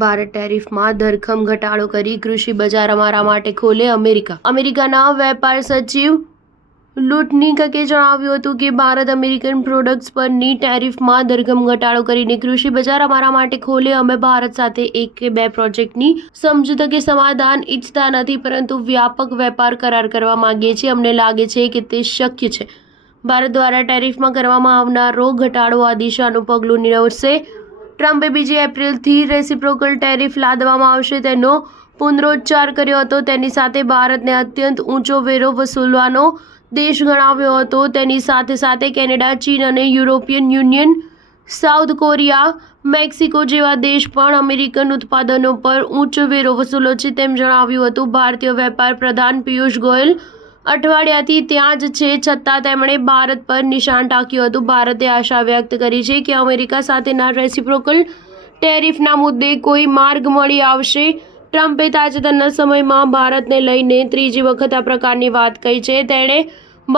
ભારત ટેરિફમાં ધરખમ ઘટાડો કરી કૃષિ બજાર અમારા માટે ખોલે અમેરિકાના વેપાર સચિવ લુટનિકકે જણાવ્યું હતું કે ભારત અમેરિકન પ્રોડક્ટ્સ પરની ટેરિફમાં ધરખમ ઘટાડો કરીને કૃષિ બજાર અમારા માટે ખોલે. અમે ભારત સાથે એક કે બે પ્રોજેક્ટની સમજૂતા કે સમાધાન ઈચ્છતા નથી, પરંતુ વ્યાપક વેપાર કરાર કરવા માંગીએ છીએ. અમને લાગે છે કે તે શક્ય છે. ભારત દ્વારા ટેરિફમાં કરવામાં આવનારો ઘટાડો આ દિશાનું પગલું નિવડશે. ટ્રમ્પે બીજી એપ્રિલથી રેસિપ્રોકલ ટેરિફ લાદવામાં આવશે તેનો પુનરોચ્ચાર કર્યો હતો. તેની સાથે ભારતને અત્યંત ઊંચો વેરો વસૂલવાનો દેશ ગણાવ્યો હતો. તેની સાથે સાથે કેનેડા, ચીન અને European union, south Korea, Mexico જેવા દેશ પણ અમેરિકન ઉત્પાદનો પર ઊંચો વેરો વસૂલો છે તેમ જણાવ્યું હતું. ભારતીય વેપાર પ્રધાન પિયુષ ગોયલ અઠવાડિયાથી ત્યાં જ છે, છતાં તેમણે ભારત પર નિશાન તાક્યું હતું. ભારતે આશા વ્યક્ત કરી છે કે અમેરિકા સાથેના રેસિપ્રોકલ ટેરિફના મુદ્દે કોઈ માર્ગ મળી આવશે. ટ્રમ્પે તાજેતરના સમયમાં ભારતને લઈને ત્રીજી વખત આ પ્રકારની વાત કહી છે. તેણે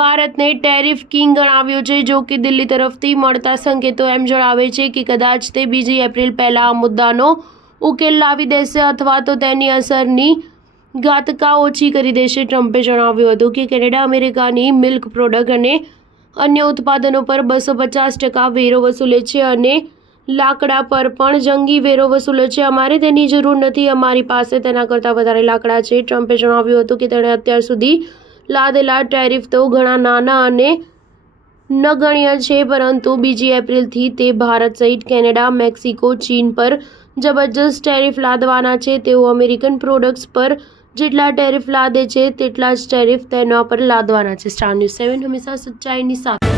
ભારતને ટેરિફ કિંગ ગણાવ્યો છે. જો કે દિલ્હી તરફથી મળતા સંકેતો એમ જણાવે છે કે કદાચ તે બીજી એપ્રિલ પહેલાં આ મુદ્દાનો ઉકેલ લાવી દેશે અથવા તો તેની અસરની ઘાતકા ઓછી કરી દેશે. ટ્રમ્પે જણાવ્યું હતું કે કેનેડા અમેરિકાની મિલ્ક પ્રોડક્ટ અને અન્ય ઉત્પાદનો પર 250% વેરો વસૂલે છે અને લાકડા પર પણ જંગી વેરો વસૂલે છે. અમારે તેની જરૂર નથી. અમારી પાસે તેના કરતાં વધારે લાકડા છે. ટ્રમ્પે જણાવ્યું હતું કે તેણે અત્યાર સુધી લાદેલા ટેરિફ તો ઘણા નાના અને નગણ્ય છે, પરંતુ બીજી એપ્રિલથી તે ભારત સહિત કેનેડા, મેક્સિકો, ચીન પર જબરજસ્ત ટેરિફ લાદવાના છે. તેઓ અમેરિકન પ્રોડક્ટ્સ પર જેટલા ટેરિફ લાદે છે તેટલા જ ટેરિફ તેના પર લાદવાના છે. સ્ટાર ન્યૂઝ 7 હંમેશા સચ્ચાઈની સાથે.